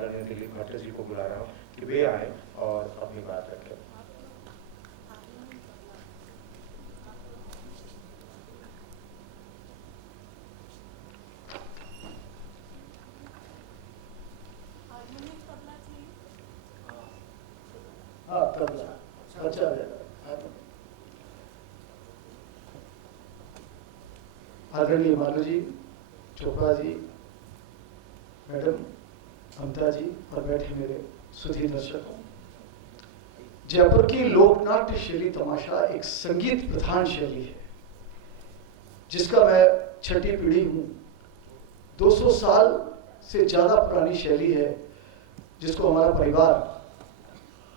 आदरणीय दिलीप भट्ट जी को बुला रहा हूँ कि वे आए और अपनी बात रखें। हाँ तबला अच्छा है। आदरणीय मालू जी, चोपड़ा जी, मैडम ममता जी और बैठे मेरे सुधी दर्शकों, जयपुर की लोकनाट्य शैली तमाशा एक संगीत प्रधान शैली है जिसका मैं छठी पीढ़ी हूँ। 200 साल से ज़्यादा पुरानी शैली है जिसको हमारा परिवार,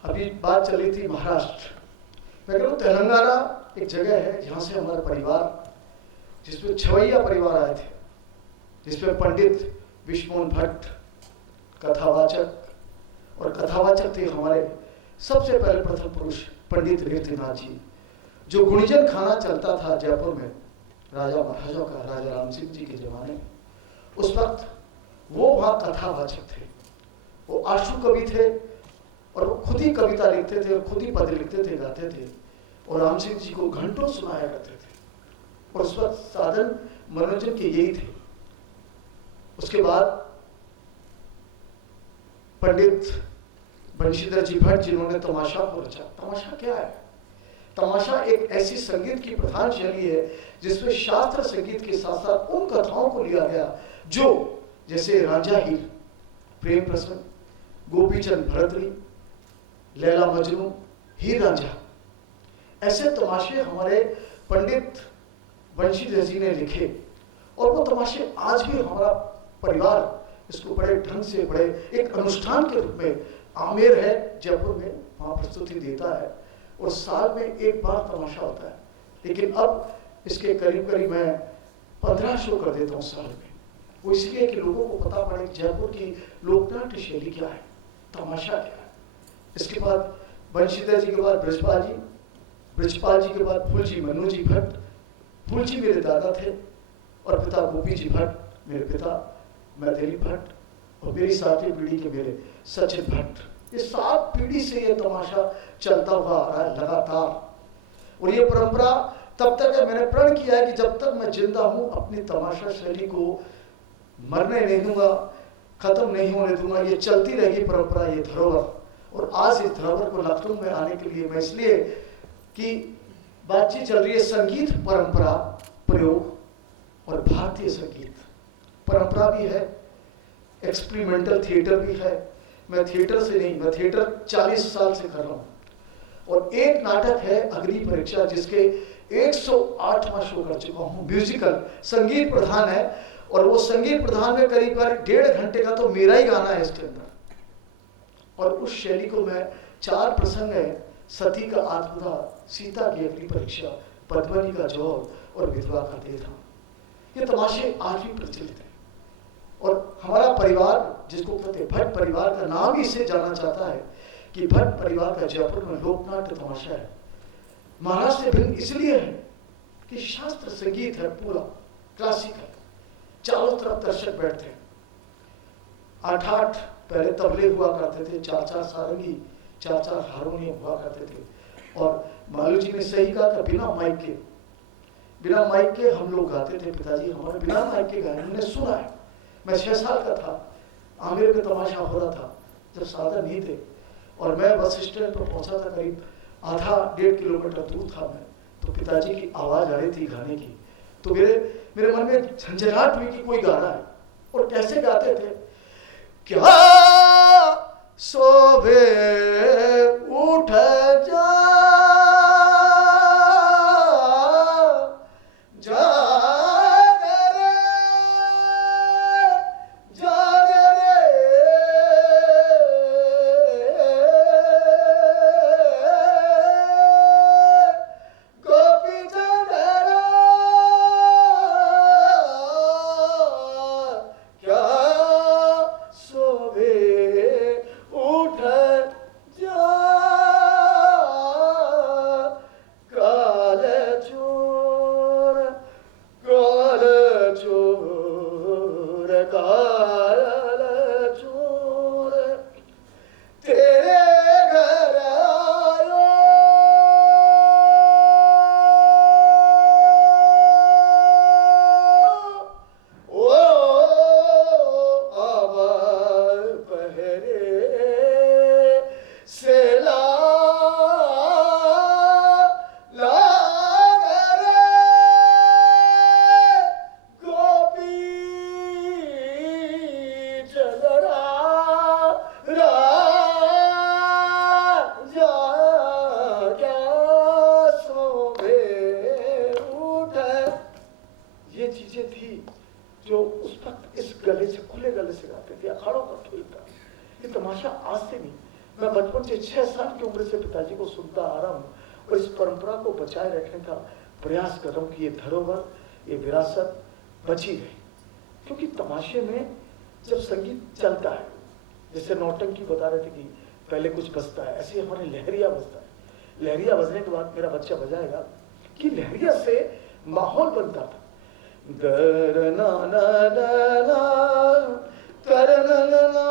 अभी बात चली थी महाराष्ट्र, मैं कह रहा हूँ तेलंगाना एक जगह है जहाँ से हमारा परिवार, जिसमें छवैया परिवार आए थे, जिसमें पंडित विश्वमोहन भट्ट कथावाचक, और कथावाचक थे हमारे सबसे पहले प्रथम पुरुष पंडित कीर्तिनाथ जी। जो गुणीजन खाना चलता था जयपुर में राजा महाराजाओं का, राजा राम सिंह जी के जमाने में, उस वक्त वो वहाँ कथावाचक थे। वो आशु कवि थे और वो खुद ही कविता लिखते थे और खुद ही पद लिखते थे, गाते थे और राम सिंह जी को घंटों सुनाया करते थे। और उस वक्त साधन मनोरंजन के यही थे। उसके बाद पंडित बंशीधर जी भट्ट जिन्होंने तमाशा को रचा। तमाशा क्या है? तमाशा एक ऐसी संगीत की प्रधान शैली है जिसमें शास्त्र संगीत के साथ साथ उन कथाओं को लिया गया जो, जैसे रांझा हीर, प्रेम प्रसंग, गोपीचंद भरतरी, लैला मजनू, हीर रांझा, ऐसे तमाशे हमारे पंडित बंशीधर जी ने लिखे। और वो तमाशे आज भी हमारा परिवार इसको बड़े ढंग से, बड़े एक अनुष्ठान के रूप में, आमेर है जयपुर में, वहाँ प्रस्तुति देता है और साल में एक बार तमाशा होता है। लेकिन अब इसके करीब करीब मैं 15 शो कर देता हूँ साल में। वो इसलिए कि लोगों को पता पड़े जयपुर की लोकनाट्य शैली क्या है, तमाशा क्या है। इसके बाद बंशीधर जी के बाद ब्रजपाल जी, ब्रजपाल जी के बाद फूल जी मनु जी भट्ट, फूल जी मेरे दादा थे, और पिता गोपी जी भट्ट मेरे पिता, मैं दिलीप भट्ट, और मेरी 7वीं पीढ़ी के मेरे सचिन भट्ट। ये 7 पीढ़ी से ये तमाशा चलता हुआ आ रहा है लगातार। और ये परंपरा तब तक है, मैंने प्रण किया है कि जब तक मैं जिंदा हूँ अपनी तमाशा शैली को मरने नहीं दूंगा, खत्म नहीं होने दूंगा। ये चलती रहेगी परंपरा, ये धरोहर। और आज इस धरोहर को लखनऊ में आने के लिए मैं, इसलिए कि बातचीत चल रही है संगीत परंपरा प्रयोग और भारतीय संगीत परंपरा भी है, एक्सपेरिमेंटल थिएटर भी है। मैं थिएटर से नहीं, मैं थिएटर 40 साल से कर रहा हूँ। और एक नाटक है अग्नि परीक्षा जिसके 108वां शो कर चुका हूँ। म्यूजिकल संगीत प्रधान है और वो संगीत प्रधान में करीब 1.5 घंटे का तो मेरा ही गाना है इसके अंदर। और उस शैली को मैं 4 प्रसंग है, सती का आत्मदाह, सीता की अग्नि परीक्षा, पद्मनी का जौहर और विधवा का देथा। ये तमाशे आज भी प्रचलित है। और हमारा परिवार, जिसको कहते हैं भट्ट परिवार, का नाम ही इसे जाना चाहता है कि भट्ट परिवार का जयपुर में लोकनाट्य तमाशा है। महाराष्ट्र से भिन्न इसलिए है कि शास्त्र संगीत है, पूरा क्लासिकल, चारों तरफ दर्शक बैठते हैं। 8-8 पहले तबले हुआ करते थे, 4-4 सारंगी, 4-4 हारमोनियम हुआ करते थे। और मालू जी ने सही कहा कि बिना माइक के हम लोग गाते थे। पिताजी हमारे बिना माइक के गाए, हमने सुना है। मैं 6 साल का था, आमेर में तमाशा हो रहा था जब साधन नहीं थे, और मैं बस स्टैंड पर पहुंचा था, करीब 1.5 किलोमीटर दूर था मैं, तो पिताजी की आवाज़ आ रही थी गाने की। तो मेरे मन में झंझनाहट हुई कि कोई गा रहा है। और कैसे गाते थे, क्या सोवे उठ जा सोवे ये तमाशा आज से नहीं, मैं बचपन से 6 साल की उम्र से पिताजी को सुनता आ रहा हूँ और इस परंपरा को बचाए रखने का प्रयास कर रहा हूँ कि ये धरोहर, ये विरासत बची रहे। क्योंकि तमाशे में जब संगीत चलता है, जैसे नौटंकी बता रहे थे कि पहले कुछ बजता है, ऐसे हमारे लहरिया बजता है। लहरिया बजने के बाद मेरा बच्चा बजाएगा कि लहरिया से माहौल बनता था। दर ना ना ना ना कर ना ना ना